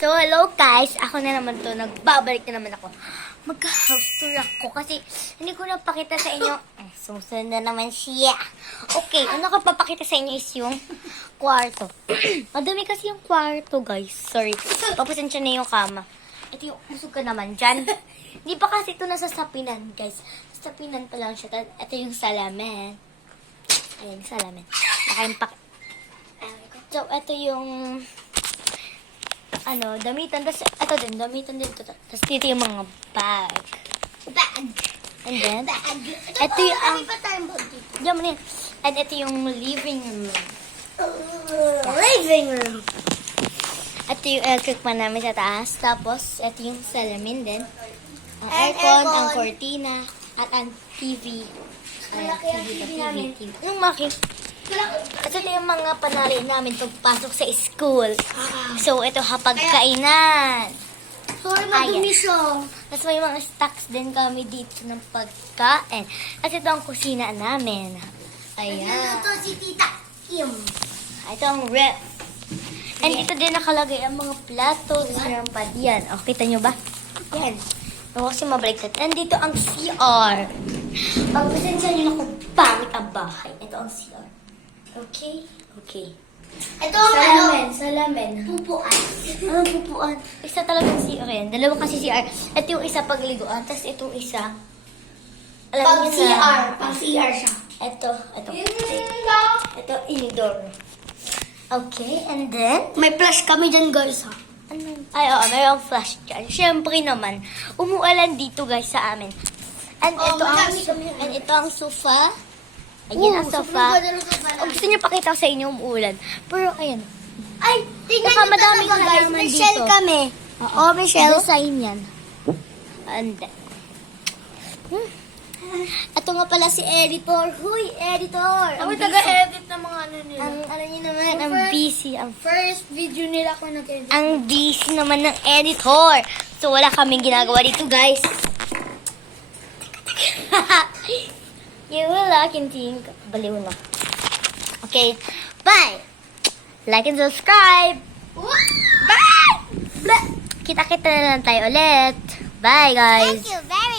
So, hello guys. Ako na naman to. Nagbabalik na naman ako. Mag-house tour ako kasi hindi ko napakita sa inyo. Susunod na naman siya. Okay, ang nakapapakita sa inyo is yung kwarto. Madami kasi yung kwarto, guys. Sorry. Papasensya na yung kama. Ito yung usog ka naman dyan. Hindi pa kasi ito nasasapinan, guys. Sasapinan pa lang siya. Ito yung salamin. Ayan, salamin. Nakaimpak. So, ito yung damitan. Tapos, ito din, damitan din ito. Tapos, dito yung mga bag. And then, ito yung, diyan mo na yan. And ito yung living room. Ito yung electric pan namin sa taas. Tapos, ito yung salamin din. Ang aircon, ang cortina, at ang TV. TV. Yung maki. At ito yung mga panalin namin pagpasok sa school. So, ito hapagkainan. Sorry, madumi siya. Tapos may mga stocks din kami dito ng pagkain. At ito ang kusina namin. Ayan. Ito si Tita Kim. Ito ang ref. And ito din nakalagay ang mga plato. Tapos meron pa diyan. O, kita nyo ba? Yan. Huwag kasi mabaliktad. And dito ang CR. Pagpasensya nyo na kung pangit ang bahay. Ito ang CR. Okay? Okay. Ito ang Salamin. pupuan. Anong pupuan? Isa talagang CR yan. Dalawa kasi CR. Ito yung isa pagliguan. Tapos itong isa. Pag niyo na. CR. Pag CR siya. Ito. Ito, indoor. Okay, and then? May flash kami dyan, guys, ha? Ay, oo, mayroong flash dyan. Siyempre naman, umuulan dito, guys, sa amin. And ito ang sofa. Ayan ang sofa. Gusto niyo pakita ko sa inyo umuulan. Pero, ayan. Ay, tingnan Baka nyo madaming talaga, guys. halaman Michelle dito. kami. Oo, Michelle. Design yan. And then, ito nga pala si editor. Huy, editor! Ako Ang busy. taga-edit ng mga ano nila. Ang ano niyo naman, ang First- busy. First video nila ako nag-edit. Ang busy naman ng editor. So, wala kaming ginagawa dito, guys. You will like and think. Baliw na. Okay. Bye! Like and subscribe. Bye! Kita-kita na lang tayo ulit. Bye, guys. Thank you very